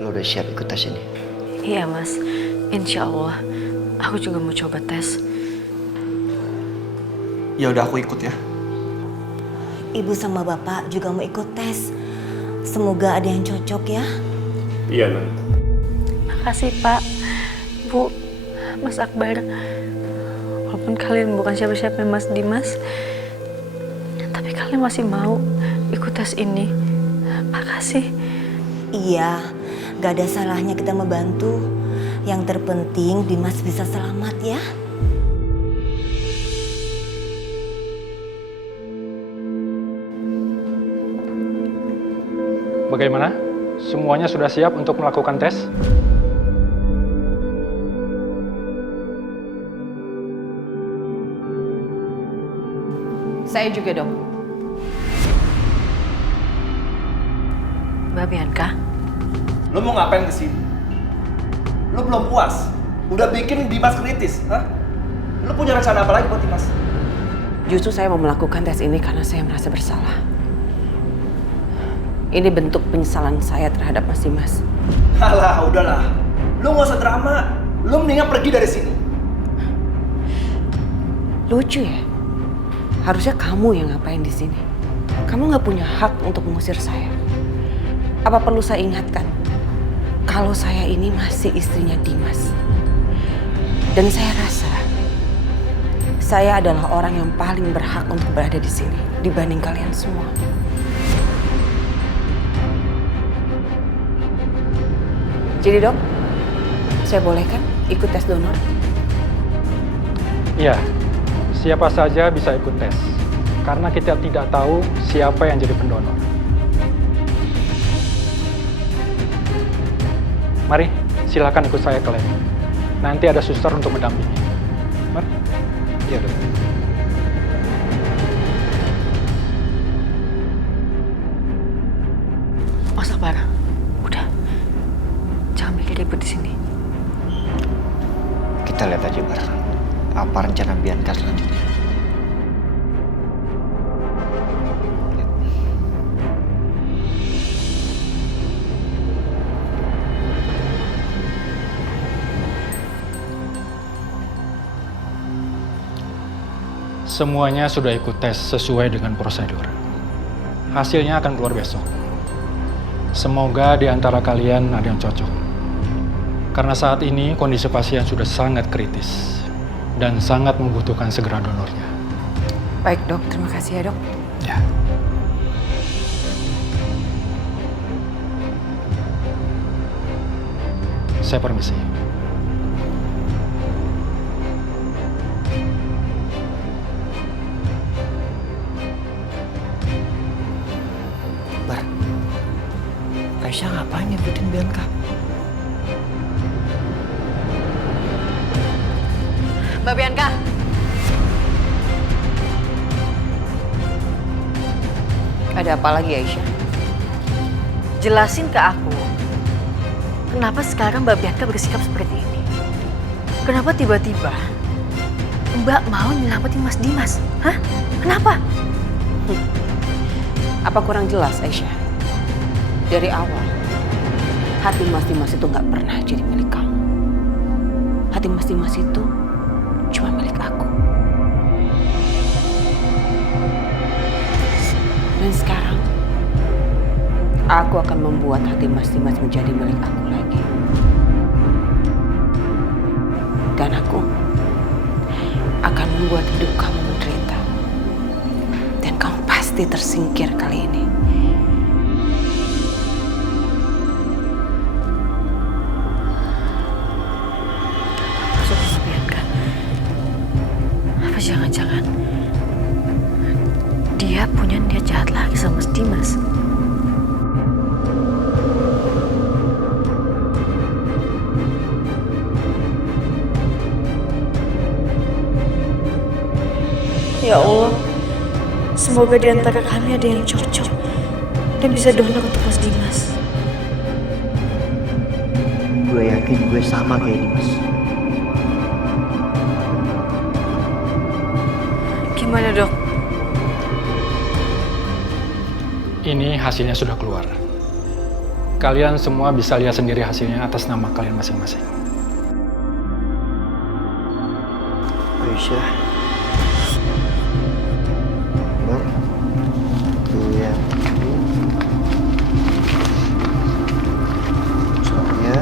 lo udah siap ikut tes ini? Iya mas, insya Allah. Aku juga mau coba tes. Ya udah aku ikut ya. Ibu sama bapak juga mau ikut tes. Semoga ada yang cocok ya. Iya, Nan. Makasih Pak, Bu, Mas Akbar. Walaupun kalian bukan siapa-siapa Mas Dimas, tapi kalian masih mau ikut tes ini. Makasih. Iya, gak ada salahnya kita membantu. Yang terpenting Dimas bisa selamat ya. Bagaimana? Semuanya sudah siap untuk melakukan tes? Saya juga, Dok. Mbak Bianca, Lo mau ngapain kesini? Lo belum puas? Udah bikin Dimas kritis, hah? Lo punya rencana apa lagi buat Dimas? Justru saya mau melakukan tes ini karena saya merasa bersalah. Ini bentuk penyesalan saya terhadap Mas Dimas. Alah, udahlah. Lo nggak usah drama. Lo mendingan pergi dari sini. Lucu ya? Harusnya kamu yang ngapain di sini. Kamu nggak punya hak untuk mengusir saya. Apa perlu saya ingatkan? Kalau saya ini masih istrinya Dimas. Dan saya rasa saya adalah orang yang paling berhak untuk berada di sini dibanding kalian semua. Jadi dok, saya boleh kan ikut tes donor? Iya, siapa saja bisa ikut tes. Karena kita tidak tahu siapa yang jadi pendonor. Mari, silakan ikut saya ke lab. Nanti ada suster untuk mendampingi. Mari. Iya, Dok. Mas Akbar, udah. Jangan bikin ribut di sini. Kita lihat aja bareng. Apa rencana Bianca selanjutnya? Semuanya sudah ikut tes sesuai dengan prosedur. Hasilnya akan keluar besok. Semoga di antara kalian ada yang cocok. Karena saat ini kondisi pasien sudah sangat kritis dan sangat membutuhkan segera donornya. Baik dok, terima kasih ya dok. Ya. Saya permisi. Bar, Aisyah ngapain nyebutin Bianca? Mbak Bianca. Ada apa lagi Aisyah? Jelasin ke aku, kenapa sekarang Mbak Bianca bersikap seperti ini? Kenapa tiba-tiba Mbak mau nyelamatin Mas Dimas? Hah? Kenapa? Apa kurang jelas Aisyah? Dari awal, hati Mas Dimas itu nggak pernah jadi milik kamu. Hati Mas Dimas itu cuma milik aku. Dan sekarang, aku akan membuat hati Mas Dimas menjadi milik aku lagi. Dan aku akan membuat hidup kamu menderita. Dan kamu pasti tersingkir kali ini. Maksudnya Mbak Bianca, apa jangan-jangan dia punya niat jahat lagi sama Mas Dimas? Ya Allah, semoga di antara kami ada yang cocok dan bisa donor untuk Mas Dimas. Gue yakin gue sama kayak Dimas. Gimana dok? Ini hasilnya sudah keluar. Kalian semua bisa lihat sendiri hasilnya atas nama kalian masing-masing. Aisyah. Bar. Iya. Saya.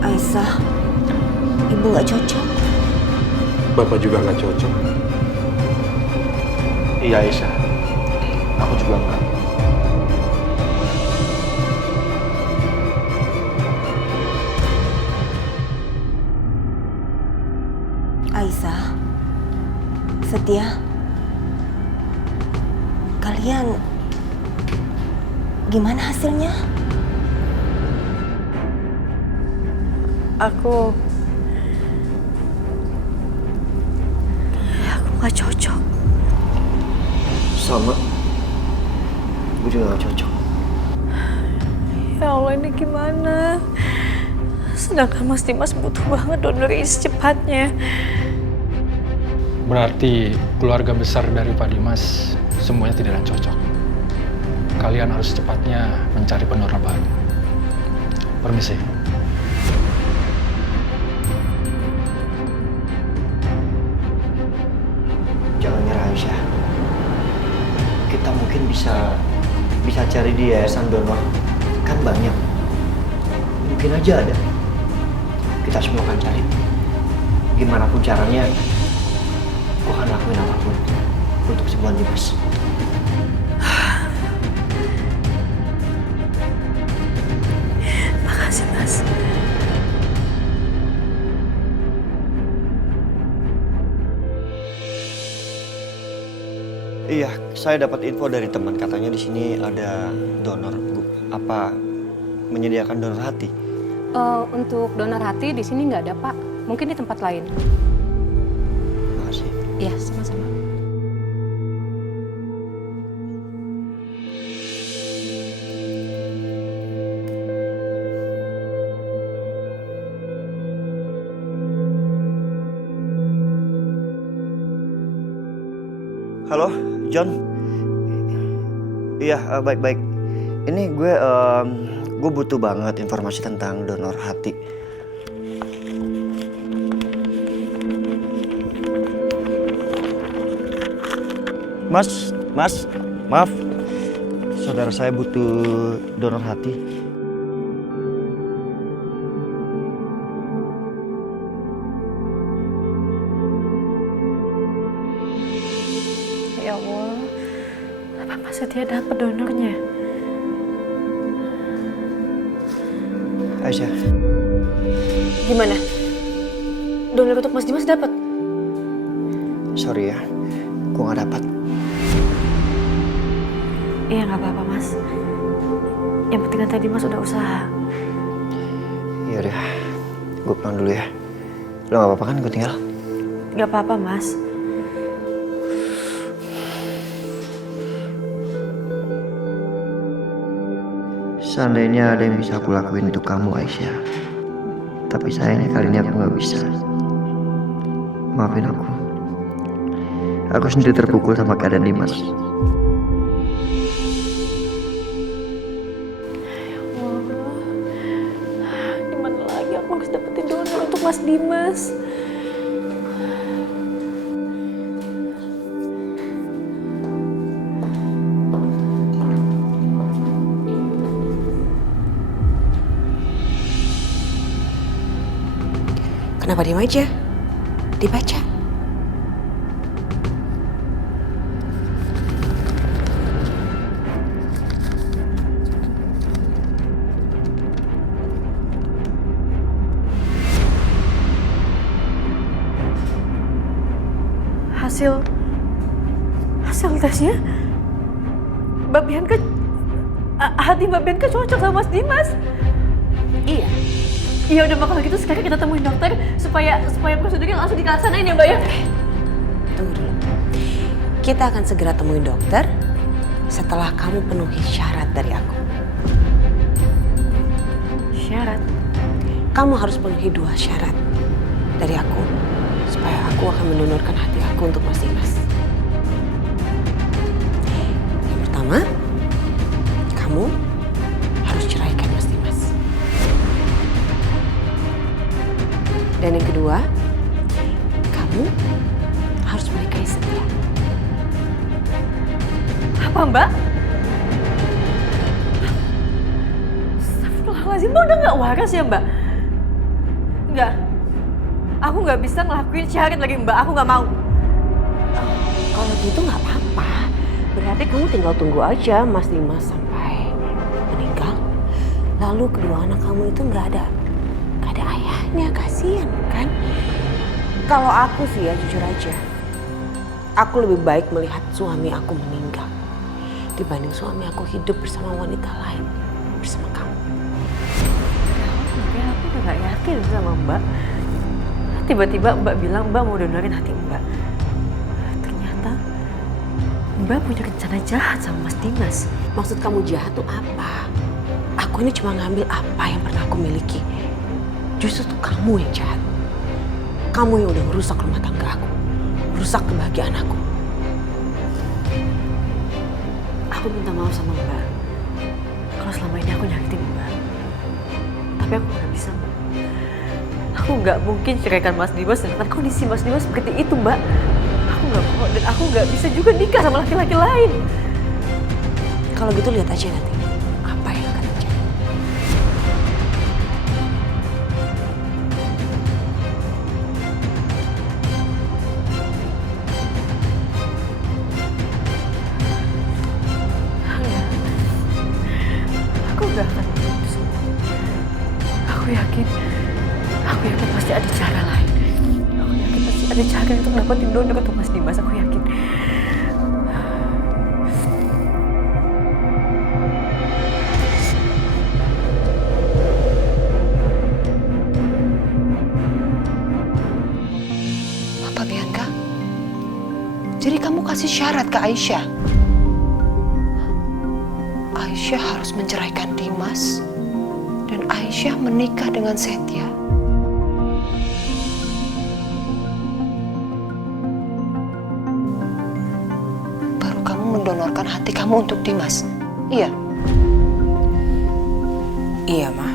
Aisyah, ibu nggak cocok. Bapak juga nggak cocok. Iya Aisyah, aku juga enggak. Aisyah, Setia, kalian gimana hasilnya? Aku nggak cocok. Sama. Gue juga gak cocok. Ya Allah, ini gimana? Sedangkan Mas Dimas butuh banget donor secepatnya. Berarti keluarga besar dari Pak Dimas semuanya tidak ada cocok. Kalian harus secepatnya mencari pendonor baru. Permisi. Jangan nyerah Aisyah. Kita mungkin bisa cari di yayasan donor. Kan banyak. Mungkin aja ada. Kita semua akan cari. Gimana pun caranya, gue akan lakuin apapun untuk sembuhan Dimas. Makasih, Mas. Iya, saya dapat info dari teman, katanya di sini ada donor, Bu. Apa menyediakan donor hati? Untuk donor hati di sini nggak ada, Pak. Mungkin di tempat lain. Makasih. Iya, sama-sama. Halo, John. Iya, baik-baik. Ini gue butuh banget informasi tentang donor hati. Mas, maaf. Saudara saya butuh donor hati. Ya Allah, apa Mas Setia dapat donornya? Aisyah, Gimana? Donor untuk Mas Dimas dapat? sorry ya, gue gak dapat. Iya, nggak apa-apa, Mas. Yang penting kan tadi Mas udah usaha. Iya udah, gue pulang dulu ya. Lo gak apa-apa kan gue tinggal? Nggak apa-apa, Mas. Seandainya ada yang bisa aku lakuin untuk kamu, Aisyah. Tapi sayangnya kali ini aku gak bisa. Maafin aku. Aku sendiri terpukul sama keadaan Dimas. Gimana lagi aku harus dapetin donor untuk Mas Dimas? Kenapa diem aja? Dibaca. Hasil tesnya Mbak Bianca, hati Mbak Bianca cocok sama Mas Dimas. Iya. Ya udah, kalau gitu sekarang kita temuin dokter supaya prosedurnya langsung dilaksanain ya, Mbak ya. Tunggu dulu. Kita akan segera temuin dokter setelah kamu penuhi syarat dari aku. Syarat? kamu harus penuhi 2 syarat dari aku supaya aku akan mendonorkan hati aku untuk Mas Dimas. Yang pertama, kamu harus ceraikan Mas Dimas. Dan yang kedua, kamu harus menikahi Setia. Apa Mbak? Astagfirullahaladzim, Mbak udah gak waras ya Mbak? Enggak. Aku gak bisa ngelakuin syarat lagi Mbak, aku gak mau. Kalau gitu nggak apa-apa. Berarti kamu tinggal tunggu aja Mas Dimas sampai meninggal. Lalu kedua anak kamu itu nggak ada ayahnya, kasihan kan? Kalau aku sih ya jujur aja, aku lebih baik melihat suami aku meninggal dibanding suami aku hidup bersama wanita lain, bersama kamu. Mungkin aku udah gak yakin sama Mbak. Tiba-tiba Mbak bilang Mbak mau donorin hati Mbak. Ternyata Mbak punya rencana jahat sama Mas Dimas. Maksud kamu jahat tuh apa? Aku ini cuma ngambil apa yang pernah aku miliki. Justru tuh kamu yang jahat. Kamu yang udah merusak rumah tangga aku, merusak kebahagiaan aku. Aku minta maaf sama Mbak. Kalau selama ini aku nyakitin Mbak. Tapi aku gak bisa Mbak. Aku gak mungkin ceraikan Mas Dimas dengan kondisi Mas Dimas seperti itu Mbak. Aku gak mau dan aku gak bisa juga nikah sama laki-laki lain. Kalau gitu lihat aja nanti apa yang akan terjadi. Aku gak akan putus. Aku yakin pasti ada cara lain. Aku yakin pasti ada cara untuk dapetin donor untuk Mas Dimas. Aku yakin. Apa Bianca? Jadi kamu kasih syarat ke Aisyah? Aisyah harus menceraikan Dimas dan Aisyah menikah dengan Setia. Baru kamu mendonorkan hati kamu untuk Dimas, iya? Iya, Ma.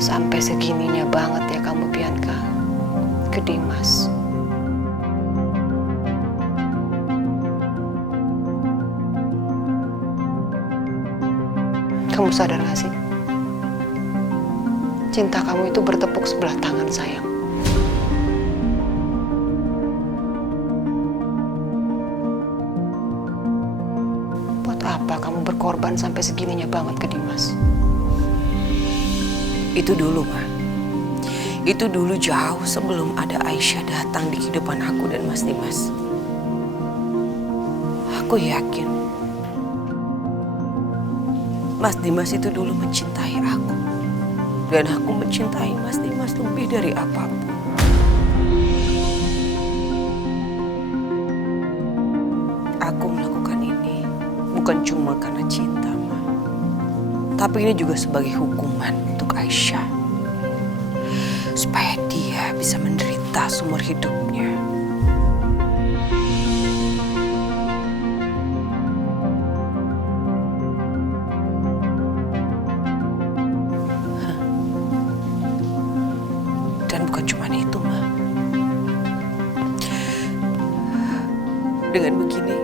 Sampai segininya banget ya kamu Bianca ke Dimas. Kamu sadar gak sih? Cinta kamu itu bertepuk sebelah tangan sayang. Buat apa kamu berkorban sampai segininya banget ke Dimas? Itu dulu, Ma. Itu dulu jauh sebelum ada Aisyah datang di kehidupan aku dan Mas Dimas. Aku yakin Mas Dimas itu dulu mencintai aku. Dan aku mencintai Mas Dimas lebih dari apapun. Aku melakukan ini bukan cuma karena cinta, Ma. Tapi ini juga sebagai hukuman untuk Aisyah. Supaya dia bisa menderita seumur hidupnya. Dan bukan cuma itu, Ma. Dengan begini,